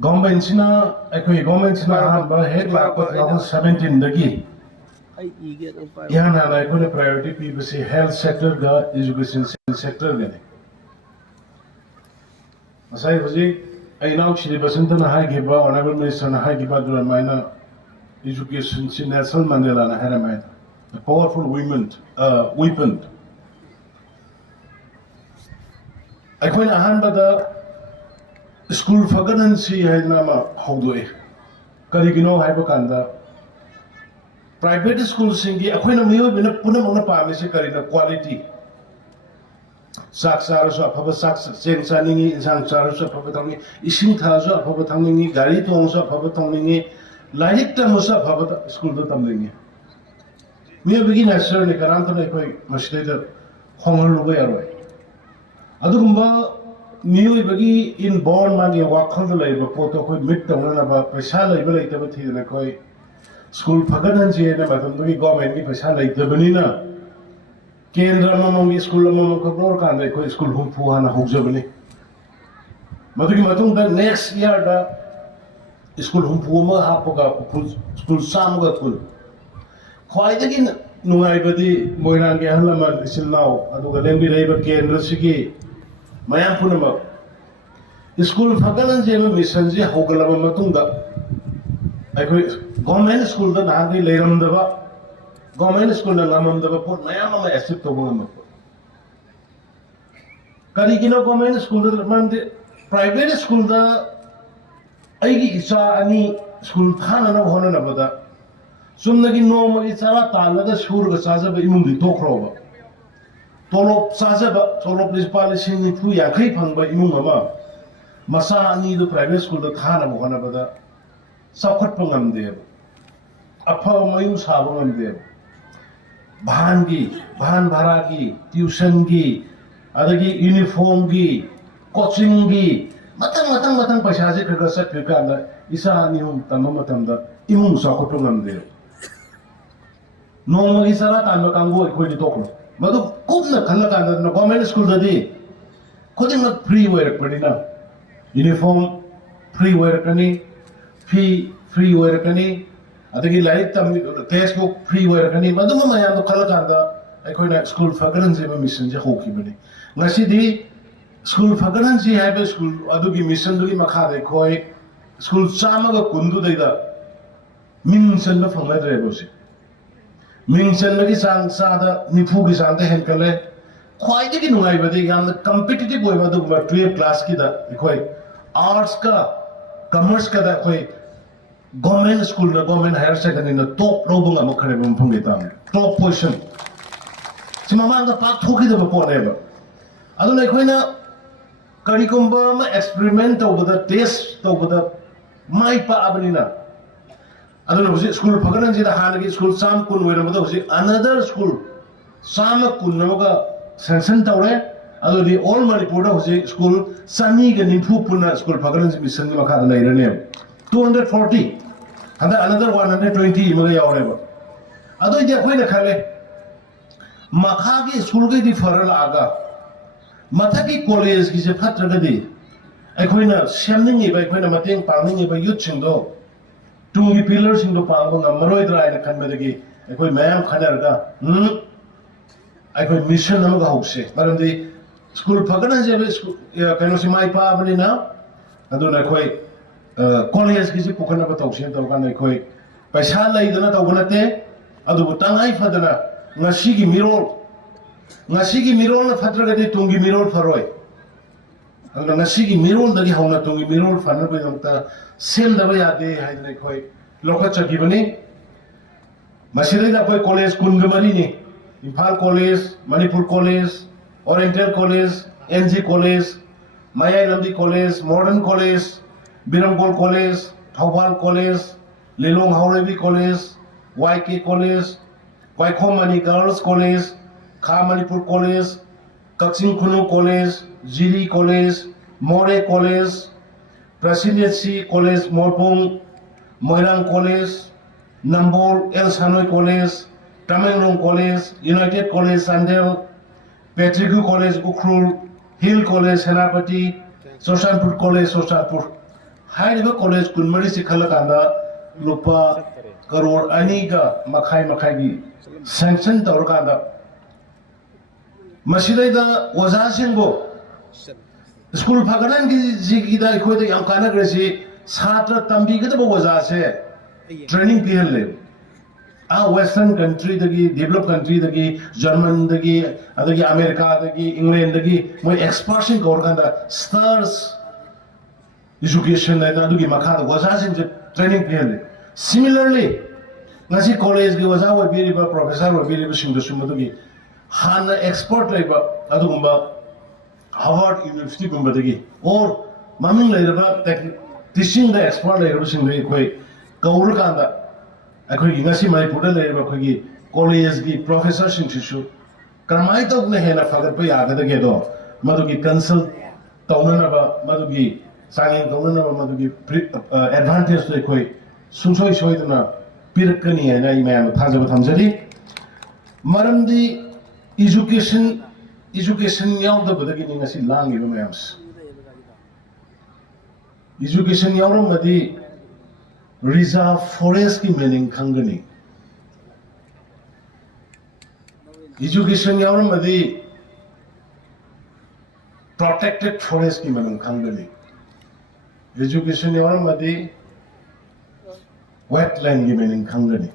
government sina ekoi government sina ba head la ko 2017 dagi yana na ekoi priority pi basi health sector ga education sector ga ne asai hoji aina shri basantana ha ge ba honorable minister na ha ge ba dura maina education si Nelson Mandela na hera maina a powerful weapon ekoi na han ba da school Phagat-Hansi hai nama haudoe karigino hai ba kanda private school singi akoi na miyo bina puna mona paame se karina quality sak sara so apaba sak seng saningi insang sara so apaba thangi ising tha so apaba thangi gari tong so apaba thangi lairik ta mo so apaba school da tamlingi miyo bigi na sir ni karam ta ekoi masjid da khongal lu ga yaroi adugumba New bagi inborn magi wakal dalai ba poto koi mit tawna na ba paisa lai ba lai ta ba thi na koi school Phagat-Hansi na ba tam bagi government ki paisa lai ta bani na kendra ma mongi school ma mo ko dor kan dai koi school hum pu hana hokja bani madagi matung da next year da school hum pu ma ha pa ga school sam ga kul khwai da ki nungai ba di moirang ge halama silnau adu ga lembi lai ba kendra sigi mayam punama school Phagat-Hansi ma mission ji hogalaba matungda aikoi government school da nagai leiramdaba government school na ngamamdaba pot mayam ma accept tobungam kari kino government school da mande private school da aigi isa ani school thana na hona na bada sumnagi no ma isara talaga sur ga saja ba imung di tokroba tolop sajaba tolop nispa lising nifu yakai phangba imung ama masa ani do private school da thana mo kana bada sakhat pangam de apha mayum saba ngam de bhan bhara gi tuition gi adagi uniform gi coaching gi matang paisa je khga sat phika na isa ani hum tamma matam da imung sakhat pangam de no ma isara tan ma kango khoi di toklo madu kubna khala kan na government school da di khuding na free wear padina uniform free wear kani free wear kani adagi light tam textbook free wear kani madu ma ya no khala kan da aikoi na school Phagat-Hansi ma mission je hoki bani ngasi di school Phagat-Hansi have school adugi mission dugi makha de khoi school chama ga kundu dai da min sen na phangla dre bosi Mingsen lagi sang sada nifu ki sang te henkale khwai de ki nungai bade yam competitive boy badu 12 class ki da khoi arts ka commerce ka da khoi government school na government higher secondary na top robung am khare bum phang ta top position simama ga pa thoki da po ne ba adu nei khoi na kari komba ma experiment to bada test to bada mai pa abani na aduna hosi school Phagat-Hansi da hanagi school sam kun wera mada hosi another school sam kun naga sanction tawre adu di all Manipur da hosi school sani ga nifu punna school Phagat-Hansi mission ma kha lai rane 240 hada another 120 imaga yawre ba adu ide khoi na khale makha gi school gi di faral aga mathaki college gi je phatra ga di ai khoi na semning ni bai khoi na mateng pangning ni bai youth sing do tungi pillars in the pangong amaroi dra ina khan medagi ekoi mayam khanar ga ekoi mission nam ga hokse maramdi school Phagat-Hansi be school kaino si mai pa bani na aduna ekoi college gi pukana ba tawse to kan ekoi paisa lai dana to gunate adu butangai fadana ngasi gi mirol na fatra ga tungi mirol faroi aduna ngasi gi mirol dagi hauna tungi mirol farna ba yamta same da ya de hai dai khoi lokha chaki bani masjid da khoi college kungamari ni Imphal college Manipur college Oriental college NG college Maya Lamdi college Modern college Biramgol college Thawal college Lelong Haurebi college YK college Waikhomani girls college Kha Manipur college Kaksing Khunu college Jiri college More college Presidency College Morpung, Moirang College, Nambol El Sanoi College, Tamenglong College, United College Sandel, Petrigu College Ukrul, Hill College Senapati, Soshanpur College Soshanpur, हाइरिबा college कुनमरी से खलकांदा लुपा करोड़ अनीगा मखाई मखाई की sanction तौरकांदा मसीदा ओजा सिंगो school फागरन की जिगिदा इखोइदा याम काना ग्रेसी छात्र तंबीगदबो ओजा से ट्रेनिंग पिहल ले आ वेस्टर्न कंट्री दगी डेवलप कंट्री दगी जर्मन दगी अदगी अमेरिका दगी इंग्लैंड दगी मोय एक्सपर्शन कोरकांदा स्टार्स एजुकेशन लाइन अदगी मखादा ओजा सिंग ट्रेनिंग पिहल ले similarly ngasi college gi waza wa biri ba professor wa biri ba sing du madu gi han expert lai ba adugumba Harvard University gumba dagi or maming lai ba teaching the expert lai ba sing lai koi kaur ka da akhoi gi ngasi Manipur da lai ba khoi gi college gi professor sing shu karmai tok ne hena fagar pa ya ga da ge do madu gi consult tauna na ba madu gi sangin tauna na ba madu gi advantage lai koi sungsoi soi na पिरकनी है ना इमें थाजब थमजरी मरमदी education याव the बदगी नि ngasi langi ba mayams education yawram madi reserve forest ki meaning khangani education yawram madi protected forest ki meaning khangani education yawram madi wetland की meaning खंगनी